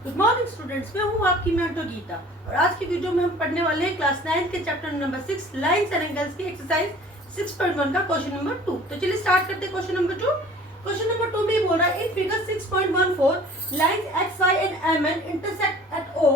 Good morning students, मैं हूँ आपकी मेंटर गीता और आज की वीडियो में हम पढ़ने वाले हैं क्लास 9 के chapter number 6 lines and angles की एक्सरसाइज 6.1 का क्वेश्चन नंबर 2। तो चलिए स्टार्ट करते हैं क्वेश्चन नंबर 2। क्वेश्चन नंबर 2 में बोल रहा है in figure 6.14 lines X Y and M N intersect at O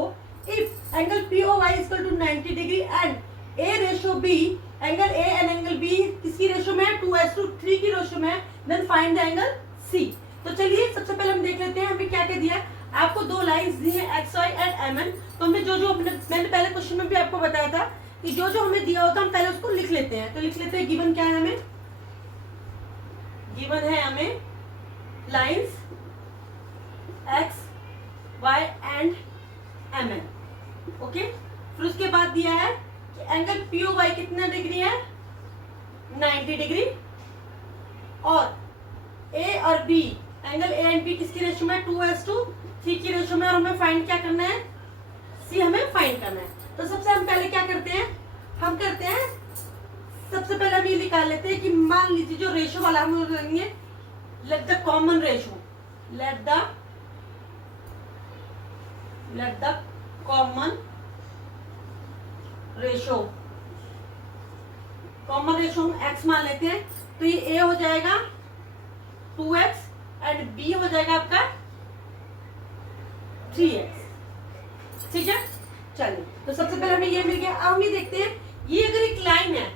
if angle P O Y equal to 90 degree and A ratio B angle A and angle B किसकी ratio में है 2:3 की ratio में है, then find the angle C. तो चलिए सबसे पहले हम देख लेते हैं हमें क्या क्या दिया है। आपको दो लाइंस दी है X Y and M N. तो हमने मैंने पहले क्वेश्चन में भी आपको बताया था कि जो हमें दिया होता है हम पहले उसको लिख लेते हैं। तो लिख लेते हैं गिवन क्या है हमें, गिवन है हमें lines X Y and M N. Okay, फिर उसके बाद दिया है कि एंगल पी ओ वाई कितना डिग्री है 90 डिग्री और ए और B angle A and B किसकी रेशो में 2:3 की रेशो में और हमें फाइंड क्या करना है, सी हमें फाइंड करना है। तो सबसे हम पहले क्या करते हैं, हम करते हैं सबसे पहले हम ये निकाल लेते हैं कि मान लीजिए जो रेशो वाला हम लेंगे let the common ratio, let the common ratio हम x मान लेते हैं। तो ये a हो जाएगा 2x एंड b हो जाएगा आपका 3x। ठीक है, चलिए तो सबसे पहले हमें ये मिल गया। अब हम ये देखते हैं ये अगर एक लाइन है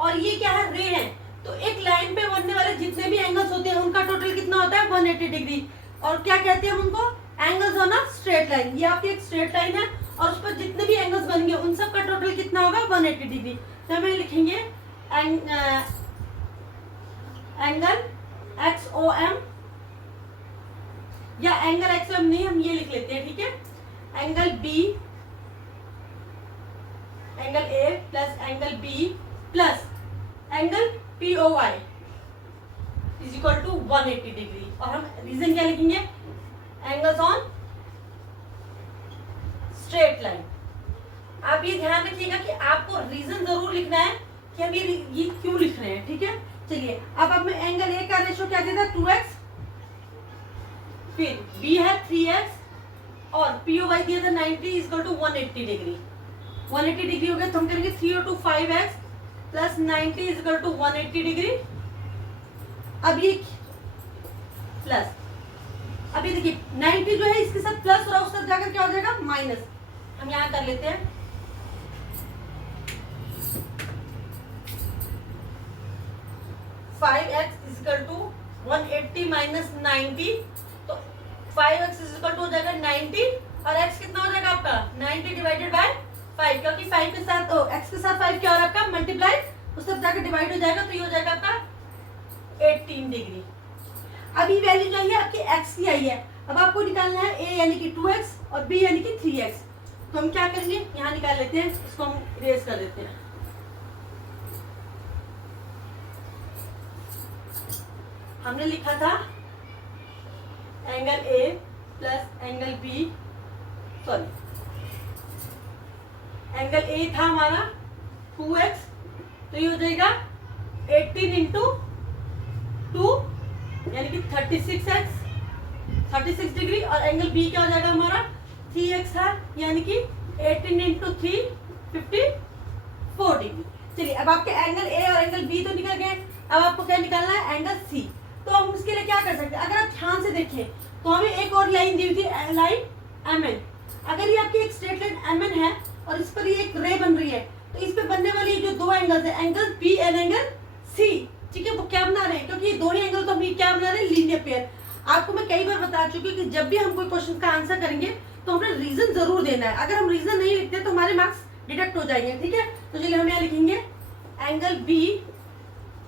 और ये क्या है रे है, तो एक लाइन पे बनने वाले जितने भी एंगल्स होते हैं उनका टोटल कितना होता है 180 डिग्री। और क्या कहते हैं हम उनको, angles on a straight line. ये आपकी एक स्ट्रेट लाइन है और उस पर जितने भी एंगल्स बनेंगे उन सब का टोटल कितना होगा 180 डिग्री। तो हमें लिखेंगे एंगल एक्स ओ एम, या एंगल एक्स ओ एम नहीं, हम ये लिख लेते हैं। ठीक है, angle B angle A plus angle B plus angle P O Y is equal to 180 degree. और हम रीजन क्या लिखेंगे, एंगल्स ऑन स्ट्रेट लाइन। आप ये ध्यान रखिएगा कि आपको रीजन जरूर लिखना है कि हम ये क्यों लिख रहे हैं। ठीक है, चलिए अब हमें एंगल ए का रेशो क्या देता है 2x, फिर b है 3x और पी ओ वाई दिया था 90 इक्वल टू 180 डिग्री। 180 डिग्री हो गया तो हम करेंगे 3 और 2 5x plus 90 equal to 180 degree. अब ये प्लस, अभी देखिए 90 जो है इसके साथ प्लस और उसके साथ जाकर क्या हो जाएगा माइनस। हम यहां कर लेते हैं 5x इक्वल टू 180 माइनस 90, तो 5x इक्वल टू हो जाएगा 90 और x कितना हो जाएगा आपका 90 डिवाइडेड बाय 5, क्योंकि 5 के साथ x के साथ 5 क्या हो रहा है आपका मल्टीप्लाई, उस सब जाकर डिवाइड हो जाएगा तो ये हो जाएगा आपका 18 डिग्री। अब ये वैल्यू जो है आपकी x की आई है। अब आपको निकालना है a यानी कि 2x और b यानी कि 3x। तो हम क्या करेंगे, यहाँ निकाल लेते हैं, इसको हम इरेज कर देते हैं। हमने लिखा था angle A plus angle B, sorry angle A था हमारा 2x, तो ये हो जाएगा 18 इंटू 2 यानी कि 36 डिग्री और एंगल बी क्या हो जाएगा हमारा 3x है यानी कि 18 इंटू 3 54 डिग्री। चलिए अब आपके एंगल ए और एंगल बी तो निकल गए, अब आपको क्या निकालना है एंगल सी। तो हम उसके लिए क्या कर सकते हैं, अगर आप ध्यान से देखें तो हमें एक और लाइन दी हुई थी लाइन एम एन। अगर ये आपकी एक स्ट्रेट लाइन एम एन है और इस पर ये एक रे बन रही है, तो इस पे बनने वाली जो दो एंगल्स है angle B and angle C, ठीक है, वो क्या बना रहे हैं, क्योंकि ये दोनों एंगल तो हम क्या बना रहे हैं लीनियर पेयर। आपको मैं कई बार बता चुकी हूँ कि जब भी हम कोई क्वेश्चन का आंसर करेंगे तो हमें रीजन जरूर देना है। अगर हम रीजन नहीं लिखते तो हमारे मार्क्स डिडक्ट हो जाएंगे। ठीक है, तो चलिए हम यहाँ लिखेंगे angle B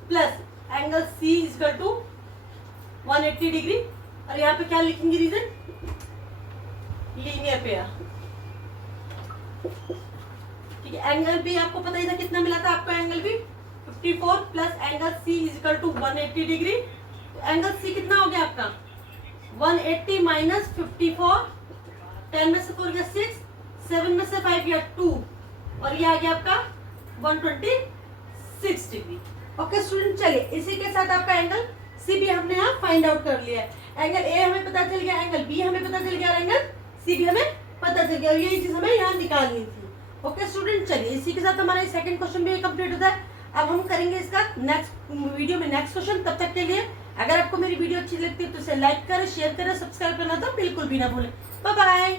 plus angle C equal to 180 degree और यहाँ पे क्या लिखेंगे रीजन, लीनियर पेयर। ठीक है, एंगल बी आपको पता ही था कितना मिला था आपको, angle B 54 plus angle C equal to 180 degree. तो एंगल सी कितना हो गया आपका 180 माइनस 54, 10 में से 4 गया 6, 7 में से 5 गया 2 और ये आ गया आपका 126 डिग्री। ओके स्टूडेंट, चलिए इसी के साथ आपका एंगल सी भी हमने यहाँ फाइंड आउट कर लिया है। एंगल ए हमें पता चल गया, एंगल बी हमें पता चल गया, एंगल सी भी हमें पता चल गया, यही चीज हमें यहाँ निकालनी थी। ओके स्टूडेंट, चलिए इसी के साथ हमारा सेकंड क्वेश्चन भी कंप्लीट होता है। अब हम करेंगे इसका नेक्स्ट वीडियो में नेक्स्ट क्वेश्चन। तब तक के लिए अगर आपको मेरी वीडियो अच्छी लगती है तो इसे लाइक करें, शेयर करें, सब्सक्राइब करना तो बिल्कुल भी ना भूलें। Bye bye.